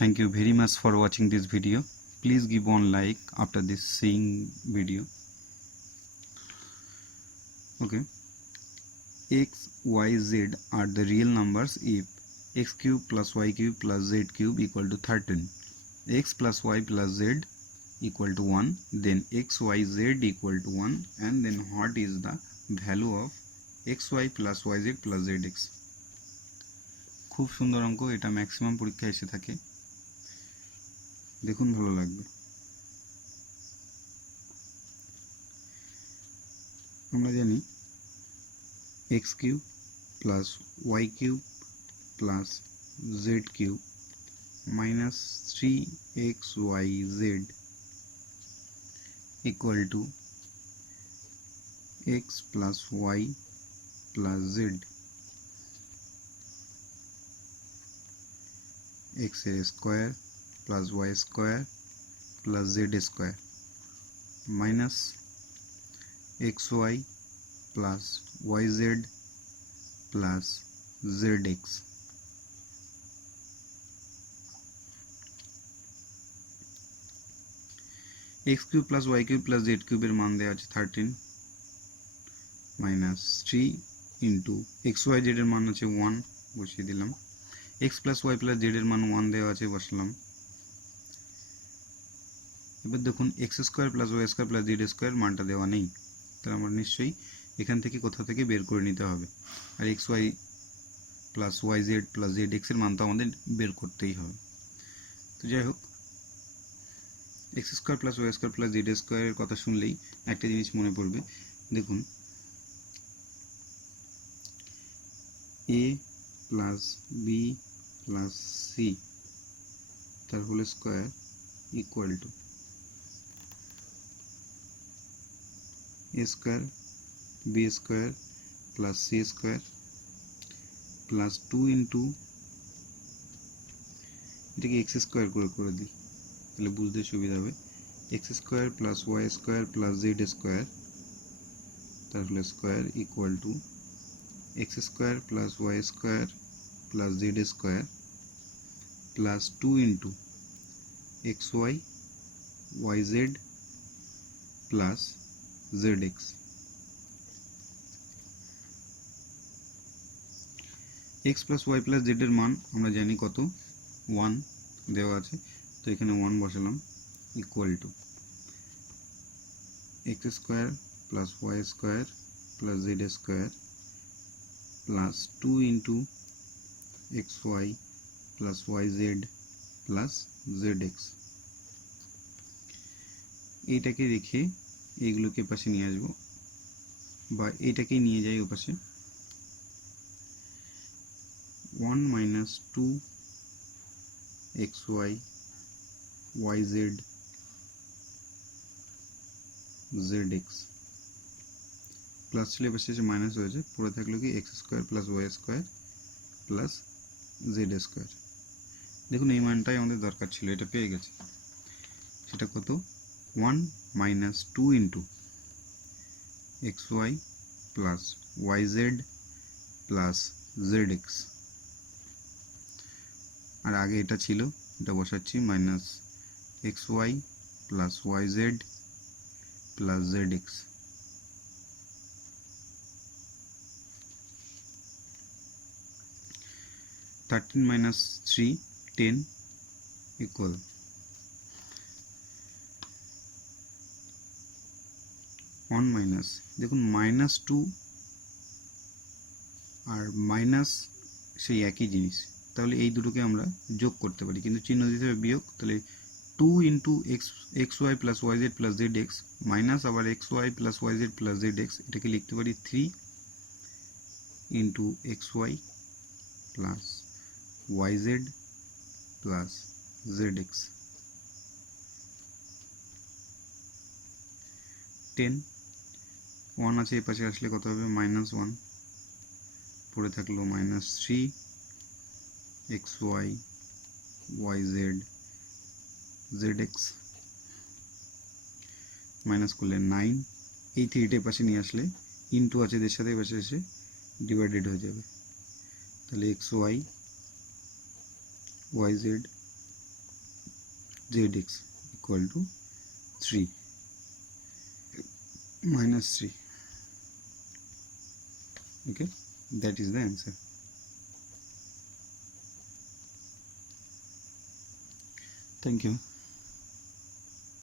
Thank you very much for watching this video. Please give one like after this seeing video. Okay, x, y, z are the real numbers if x cube plus y cube plus z cube equal to 13, x plus y plus z equal to 1, then x, y, z equal to 1, and then what is the value of xy plus yz plus zx. খুব সুন্দর অঙ্ক, এটা maximum পরীক্ষায় এসে থাকে, দেখুন ভালো লাগবে। আমরা জানি x cube plus y cube plus z cube minus 3xyz equal to x plus y plus z, x square plus y square plus z square minus xy plus yz plus zx. x cube plus y cube plus z cube এর মান দেওয়া আছে 13 minus 3 into xyz এর মান আছে 1 বসিয়ে দিলাম, x plus y plus z এর মান 1 দেওয়া আছে বসালাম। এবার দেখুন x square plus y square plus z square মানটা দেওয়া নেই, তাহলে আমরা নিশ্চয়ই এখান থেকে কোথা থেকে বের করে নিতে হবে, আর xy plus yz plus zx এর মান তো আমাদের বের করতেই হবে। তো যাই হোক, x square plus y square plus z square এর কথা শুনলেই একটা জিনিস মনে পড়বে, দেখুন a plus b plus c তার whole square equal to a square b square plus c square plus 2 into এটাকে x স্কয়ার করে দিই, তাহলে বুঝতে সুবিধা হবে, x square plus y square plus z square তার whole square equal to x square plus y square plus z square plus 2 into xy yz plus zx। x plus y plus z এর মান আমরা জানি কত, 1 দেওয়া আছে, তো এখানে 1 বসালাম equal to x square plus y square plus z square plus 2 into xy plus yz plus zx। এইটাকে রেখে এইগুলোকে পাশে নিয়ে আসবো, বা এইটাকে নিয়ে যাই ওপাশে, 1 minus 2 xy yz zx plus ছিল এবার শেষে মাইনাস হয়েছে, পড়ে থাকলো কি x square plus y square plus z square. দেখুন এই মানটাই আমাদের দরকার ছিল, এটা পেয়ে গেছে, সেটা কত 1 minus 2 into xy plus yz plus zx, আর আগে এটা ছিল, এটা বসাচ্ছি minus xy plus yz plus zx। Thirteen minus 3 10 equal 1 minus, দেখুন মাইনাস 2 আর মাইনাস সেই একই জিনিস, তাহলে এই দুটোকে আমরা যোগ করতে পারি, কিন্তু চিহ্ন দিতে হবে বিয়োগ, তাহলে 2 into xy plus yz plus zx minus আবার xy plus yz plus zx, এটাকে লিখতে পারি 3 into xy plus yz plus zx। 10 1 আছে, এই পাশে আসলে কত হবে মাইনাস 1, পড়ে থাকলো minus 3 xy yz zx minus করলে 9, এই 3টা পাশে নিয়ে আসলে ইনটু আছে এর সাথে পাশে এসে ডিভাইডেড হয়ে যাবে, তাহলে xy yz zx equal to 3 minus 3. Okay, that is the answer. Thank you.